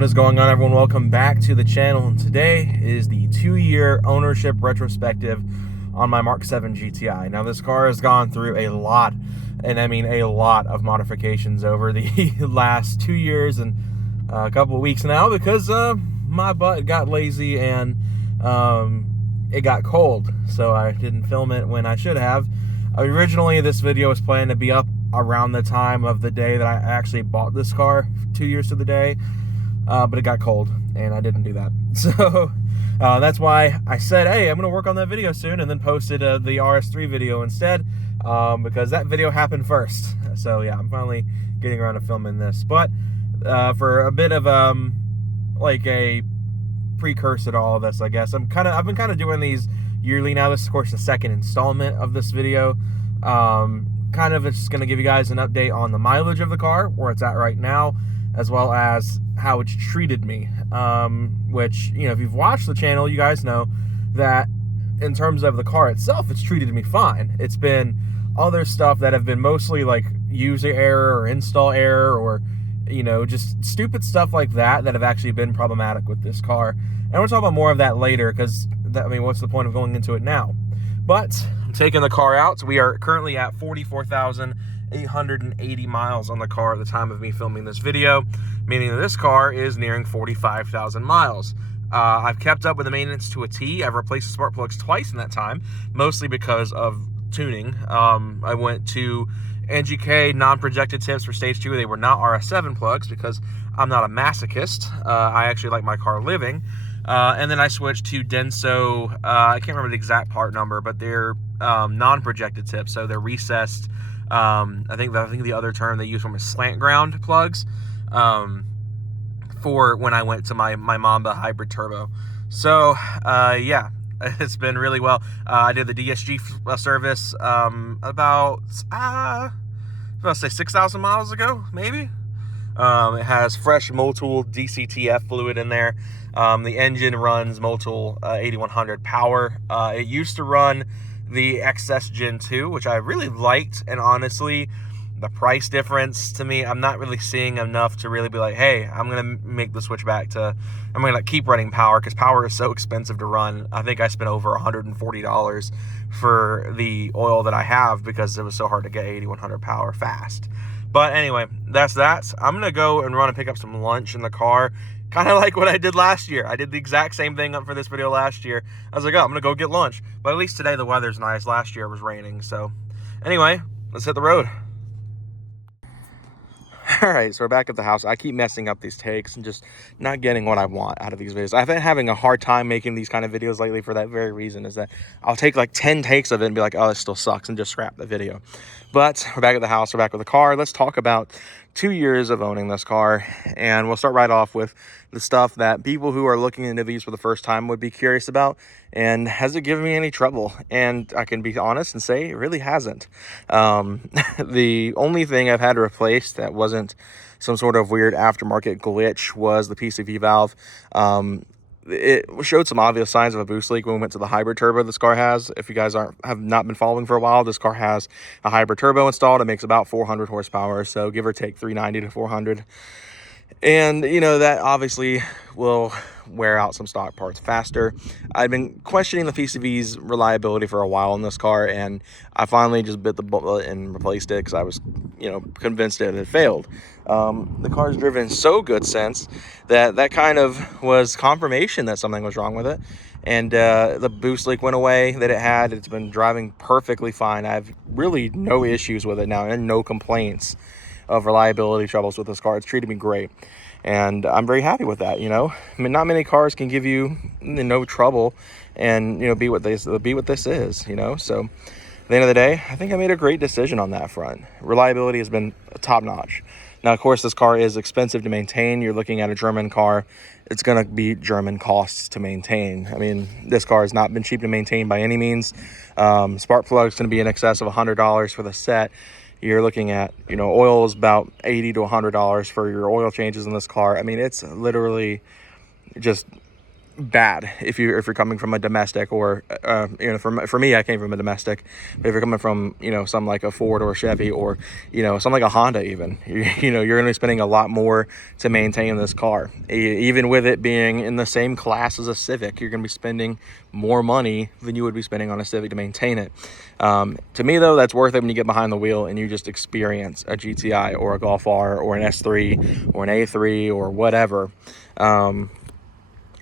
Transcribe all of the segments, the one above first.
What is going on, everyone? Welcome back to the channel, and today is the 2-year ownership retrospective on my Mark 7 GTI. Now, this car has gone through a lot, and I mean a lot of modifications over the last 2 years and a couple of weeks now, because my butt got lazy and it got cold, so I didn't film it when I should have. Originally, this video was planned to be up around the time of the day that I actually bought this car, 2 years to the day. But it got cold, and I didn't do that. So that's why I said, hey, I'm going to work on that video soon, and then posted the RS3 video instead, because that video happened first. So yeah, I'm finally getting around to filming this. But for a bit of like a precursor to all of this, I guess, I've been kind of doing these yearly now. This is, of course, the second installment of this video. Kind of just going to give you guys an update on the mileage of the car, where it's at right now, as well as how it's treated me, which, you know, if you've watched the channel, you guys know that in terms of the car itself, it's treated me fine. It's been other stuff that have been mostly like user error or install error, or, you know, just stupid stuff like that have actually been problematic with this car. And we'll talk about more of that later, because I mean, what's the point of going into it now? But I'm taking the car out. So we are currently at 44,880 miles on the car at the time of me filming this video, meaning that this car is nearing 45,000 miles. I've kept up with the maintenance to a T. I've replaced the spark plugs twice in that time, mostly because of tuning. I went to NGK non-projected tips for stage 2. They were not RS7 plugs, because I'm not a masochist. I actually like my car living. And then I switched to Denso. I can't remember the exact part number, but they're non-projected tips, so they're recessed. I think the other term they use from is slant ground plugs, for when I went to my Mamba hybrid turbo. So yeah, it's been really well. I did the DSG service about say 6,000 miles ago, maybe. It has fresh Motul DCTF fluid in there. The engine runs Motul 8100 power. It used to run the XS Gen 2, which I really liked, and honestly, the price difference to me, I'm not really seeing enough to really be like, hey, I'm gonna make the switch back to, I'm gonna keep running power, because power is so expensive to run. I think I spent over $140 for the oil that I have, because it was so hard to get 8100 power fast. But anyway, that's that. I'm gonna go and run and pick up some lunch in the car, kind of like what I did last year. I did the exact same thing up for this video last year. I was like, oh, I'm gonna go get lunch. But at least today the weather's nice. Last year it was raining. So anyway, let's hit the road. All right, so we're back at the house. I keep messing up these takes and just not getting what I want out of these videos. I've been having a hard time making these kind of videos lately for that very reason, is that I'll take like 10 takes of it and be like, oh, this still sucks, and just scrap the video. But we're back at the house. We're back with the car. Let's talk about 2 years of owning this car. And we'll start right off with the stuff that people who are looking into these for the first time would be curious about. And has it given me any trouble? And I can be honest and say it really hasn't. The only thing I've had to replace that wasn't some sort of weird aftermarket glitch was the PCV valve. It showed some obvious signs of a boost leak when we went to the hybrid turbo this car has. If you guys have not been following for a while, this car has a hybrid turbo installed. It makes about 400 horsepower, so give or take 390 to 400. And, you know, that obviously will wear out some stock parts faster. I've been questioning the PCV's reliability for a while in this car, and I finally just bit the bullet and replaced it, because I was, you know, convinced it had failed. The car's driven so good since that kind of was confirmation that something was wrong with it. And the boost leak went away that it had. It's been driving perfectly fine. I have really no issues with it now, and no complaints of reliability troubles with this car. It's treated me great, and I'm very happy with that. You know, I mean, not many cars can give you no trouble and, you know, be what this is, you know. So at the end of the day, I think I made a great decision on that front. Reliability has been top notch. Now, of course, this car is expensive to maintain. You're looking at a German car. It's going to be German costs to maintain. I mean, this car has not been cheap to maintain by any means. Spark plug's going to be in excess of $100 for the set. You're looking at, you know, oil is about $80 to $100 for your oil changes in this car. I mean, it's literally just bad if you're coming from a domestic, or you know, for me, I came from a domestic. But if you're coming from, you know, some like a Ford or a Chevy, or, you know, something like a Honda even, you know, you're going to be spending a lot more to maintain this car. Even with it being in the same class as a Civic, you're going to be spending more money than you would be spending on a Civic to maintain it. To me though, that's worth it when you get behind the wheel and you just experience a GTI or a Golf R or an S3 or an A3 or whatever.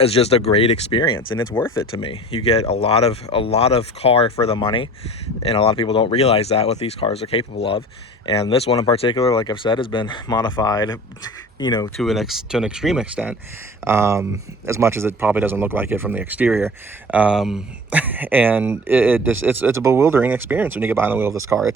It's just a great experience, and it's worth it to me. You get a lot of car for the money, and a lot of people don't realize that what these cars are capable of. And this one in particular, like I've said, has been modified, you know, to an extreme extent, as much as it probably doesn't look like it from the exterior. And it's a bewildering experience when you get behind the wheel of this car.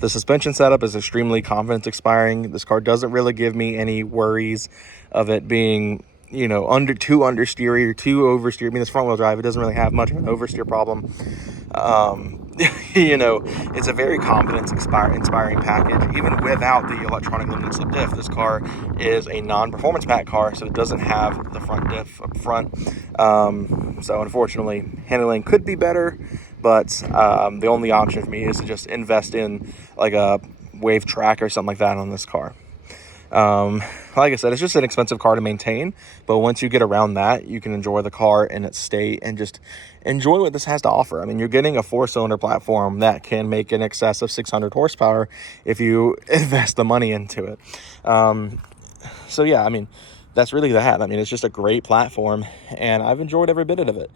The suspension setup is extremely confidence inspiring. This car doesn't really give me any worries of it being, you know, too understeery or too oversteer. I mean, this front wheel drive, it doesn't really have much of an oversteer problem. You know, it's a very confidence inspiring package, even without the electronic limited slip diff. This car is a non-performance pack car, so it doesn't have the front diff up front. So unfortunately, handling could be better, but the only option for me is to just invest in like a wave track or something like that on this car. Like I said, it's just an expensive car to maintain, but once you get around that, you can enjoy the car in its state and just enjoy what this has to offer. I mean, you're getting a 4-cylinder platform that can make in excess of 600 horsepower if you invest the money into it. So yeah, I mean, that's really that. I mean, it's just a great platform, and I've enjoyed every bit of it.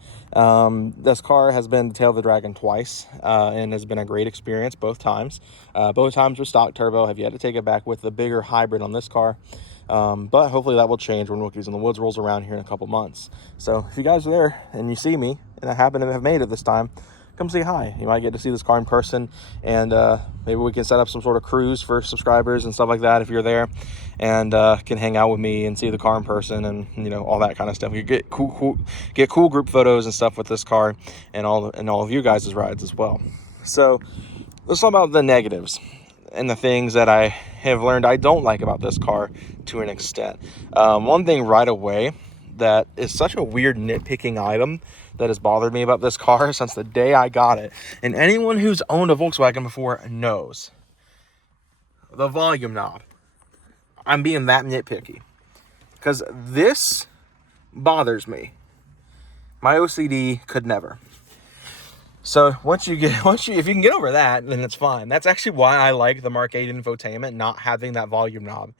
This car has been the tail of the dragon twice, and has been a great experience both times. Both times with stock turbo. Have yet to take it back with the bigger hybrid on this car. But hopefully that will change when Rookies in the Woods rolls around here in a couple months. So if you guys are there and you see me and I happen to have made it this time, come say hi. You might get to see this car in person, and maybe we can set up some sort of cruise for subscribers and stuff like that if you're there, and can hang out with me and see the car in person, and, you know, all that kind of stuff. You get cool group photos and stuff with this car, and all of you guys' rides as well. So let's talk about the negatives and the things that I have learned I don't like about this car to an extent. One thing right away that is such a weird nitpicking item that has bothered me about this car since the day I got it, and anyone who's owned a Volkswagen before knows, the volume knob. I'm being that nitpicky because this bothers me. My OCD could never. So if you can get over that, then it's fine. That's actually why I like the Mark 8 infotainment not having that volume knob,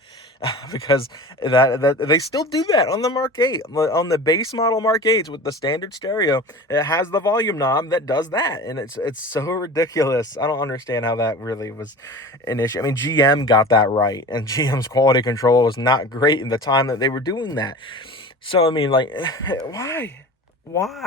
because that they still do that on the Mark 8, on the base model Mark 8s with the standard stereo. It has the volume knob that does that, and it's so ridiculous. I don't understand how that really was an issue. I mean, GM got that right, and GM's quality control was not great in the time that they were doing that. So I mean, like, why?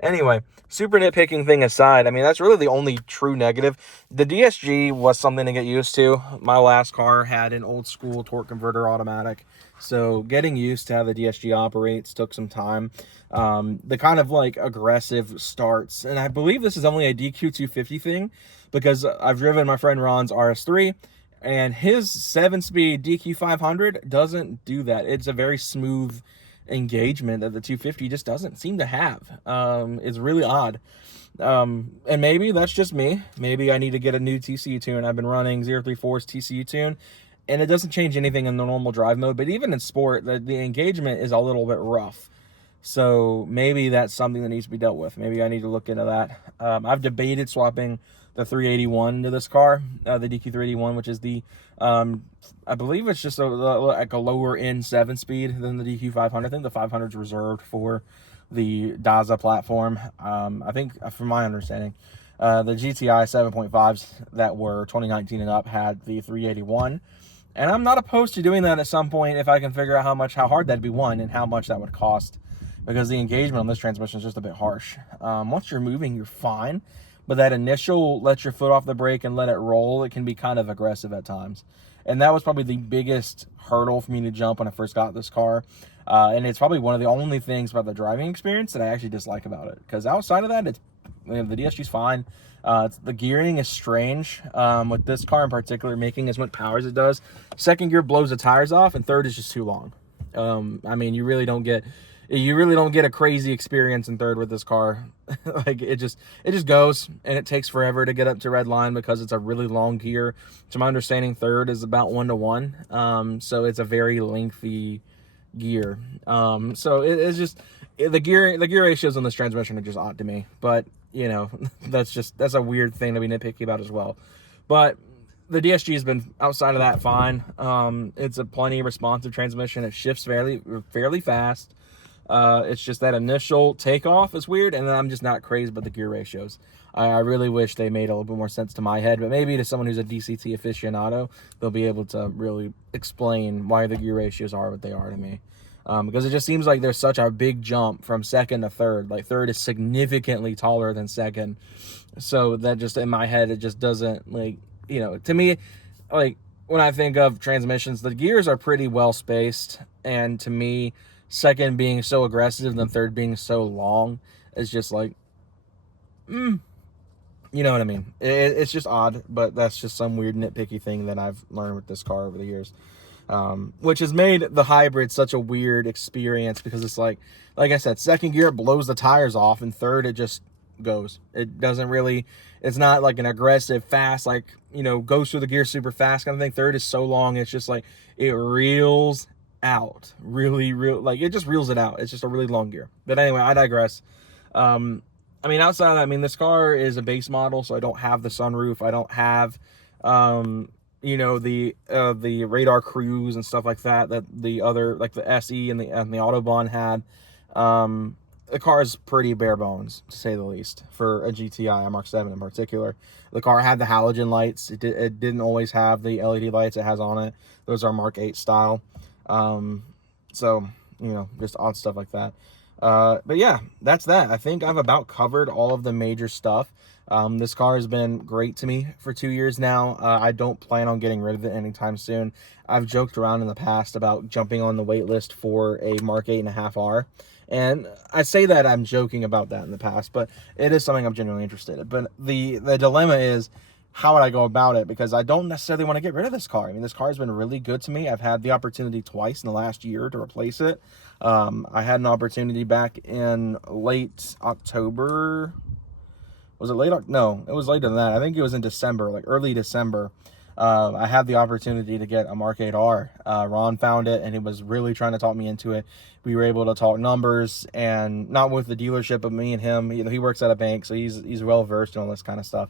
Anyway, super nitpicking thing aside, I mean, that's really the only true negative. The DSG was something to get used to. My last car had an old school torque converter automatic, so getting used to how the DSG operates took some time. The kind of like aggressive starts, and I believe this is only a DQ250 thing, because I've driven my friend Ron's RS3, and his 7-speed DQ500 doesn't do that. It's a very smooth engagement that the 250 just doesn't seem to have. It's really odd. And maybe that's just me. Maybe I need to get a new TCU tune. I've been running 034's TCU tune, and it doesn't change anything in the normal drive mode, but even in sport, the engagement is a little bit rough. So maybe that's something that needs to be dealt with. Maybe I need to look into that. I've debated swapping the 381 to this car, the DQ381, which is the, I believe it's just like a lower end 7-speed than the DQ500. I think the 500 is reserved for the Daza platform. I think, from my understanding, the GTI 7.5s that were 2019 and up had the 381. And I'm not opposed to doing that at some point if I can figure out how hard that'd be, one, and how much that would cost, because the engagement on this transmission is just a bit harsh. Once you're moving, you're fine. But that initial let your foot off the brake and let it roll, it can be kind of aggressive at times. And that was probably the biggest hurdle for me to jump when I first got this car. And it's probably one of the only things about the driving experience that I actually dislike about it. Because outside of that, the DSG's fine. The gearing is strange. With this car in particular, making as much power as it does. Second gear blows the tires off, and third is just too long. I mean, you really don't get... you really don't get a crazy experience in third with this car. Like it just goes, and it takes forever to get up to red line because it's a really long gear. To my understanding, third is about 1-to-1, so it's a very lengthy gear. So it's just the gear ratios on this transmission are just odd to me. But you know, that's a weird thing to be nitpicky about as well. But the DSG has been, outside of that, fine. It's a plenty responsive transmission. It shifts fairly fast. It's just that initial takeoff is weird, and then I'm just not crazy about the gear ratios. I really wish they made a little bit more sense to my head, but maybe to someone who's a DCT aficionado, they'll be able to really explain why the gear ratios are what they are to me. Because it just seems like there's such a big jump from second to third. Like third is significantly taller than second. So that just, in my head, it just doesn't, like, you know, to me, like when I think of transmissions, the gears are pretty well spaced. And to me, second being so aggressive and then third being so long is just like, you know what I mean? It's just odd, but that's just some weird nitpicky thing that I've learned with this car over the years. Which has made the hybrid such a weird experience because it's like I said, second gear, it blows the tires off, and third, it just goes. It doesn't really, it's not like an aggressive, fast, like, you know, goes through the gear super fast kind of thing. Third is so long, it's just like, it reels out. Like, it just reels it out. It's just a really long gear. But anyway, I digress. I mean, outside of that, I mean, this car is a base model, so I don't have the sunroof. I don't have, you know, the radar cruise and stuff like that the other, like the SE and the Autobahn had. The car is pretty bare bones, to say the least, for a GTI, a Mark 7 in particular. The car had the halogen lights. It didn't always have the LED lights it has on it. Those are Mark 8 style. So, you know, just odd stuff like that. But yeah, that's that. I think I've about covered all of the major stuff. This car has been great to me for 2 years now. I don't plan on getting rid of it anytime soon. I've joked around in the past about jumping on the wait list for a Mark 8.5R. And I say that I'm joking about that in the past, but it is something I'm genuinely interested in. But the dilemma is, how would I go about it? Because I don't necessarily want to get rid of this car. I mean, this car has been really good to me. I've had the opportunity twice in the last year to replace it. I had an opportunity back in late October. Was it late? No, it was later than that. I think it was in December, like early December. I had the opportunity to get a Mark 8R. Ron found it, and he was really trying to talk me into it. We were able to talk numbers, and not with the dealership, but me and him. You know, he works at a bank, so he's well versed in all this kind of stuff.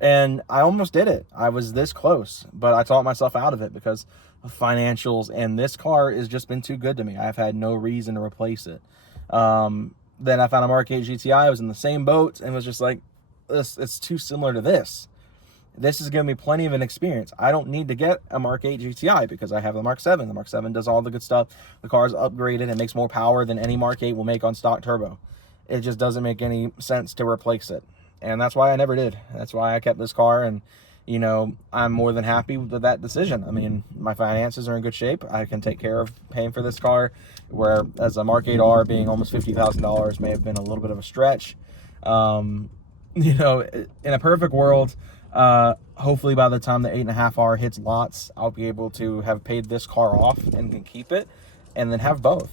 And I almost did it. I was this close, but I talked myself out of it because of financials, and this car has just been too good to me. I've had no reason to replace it. Then I found a Mark 8 GTI. I was in the same boat and was just like, it's too similar to this. This is giving me plenty of an experience. I don't need to get a Mark 8 GTI because I have the Mark 7. The Mark 7 does all the good stuff. The car is upgraded and makes more power than any Mark 8 will make on stock turbo. It just doesn't make any sense to replace it. And that's why I never did. That's why I kept this car, and, you know, I'm more than happy with that decision. I mean, my finances are in good shape. I can take care of paying for this car, whereas a Mark 8R being almost $50,000 may have been a little bit of a stretch. You know, in a perfect world, hopefully by the time the 8.5R hits lots, I'll be able to have paid this car off and can keep it, and then have both.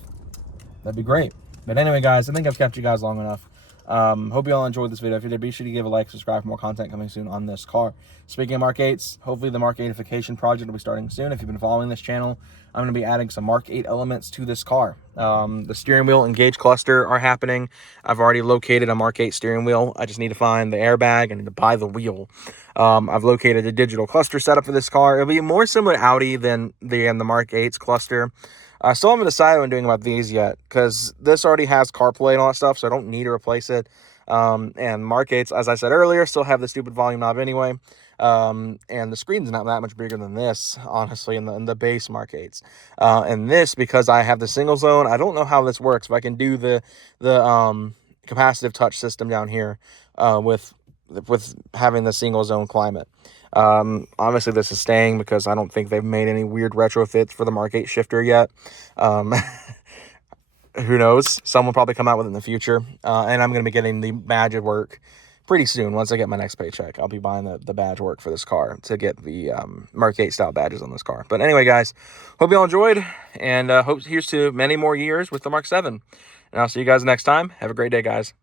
That'd be great. But anyway, guys, I think I've kept you guys long enough. Hope you all enjoyed this video. If you did, be sure to give a like, subscribe for more content coming soon on this car. Speaking of Mark 8s, hopefully the Mark 8ification project will be starting soon. If you've been following this channel, I'm going to be adding some Mark 8 elements to this car. The steering wheel and gauge cluster are happening. I've already located a Mark 8 steering wheel. I just need to find the airbag. I need to buy the wheel. I've located a digital cluster setup for this car. It'll be more similar to Audi than the Mark 8's cluster. I still haven't decided what I'm doing about these yet, because this already has CarPlay and all that stuff, so I don't need to replace it. And Mark 8s, as I said earlier, still have the stupid volume knob anyway. And the screen's not that much bigger than this, honestly, in the base Mark 8s. And this, because I have the single zone, I don't know how this works, but I can do the capacitive touch system down here with having the single zone climate. Obviously this is staying because I don't think they've made any weird retrofits for the Mark 8 shifter yet. Who knows? Someone will probably come out with it in the future. And I'm going to be getting the badge at work pretty soon. Once I get my next paycheck, I'll be buying the badge work for this car to get the Mark 8 style badges on this car. But anyway, guys, hope you all enjoyed, and hope here's to many more years with the Mark 7. And I'll see you guys next time. Have a great day, guys.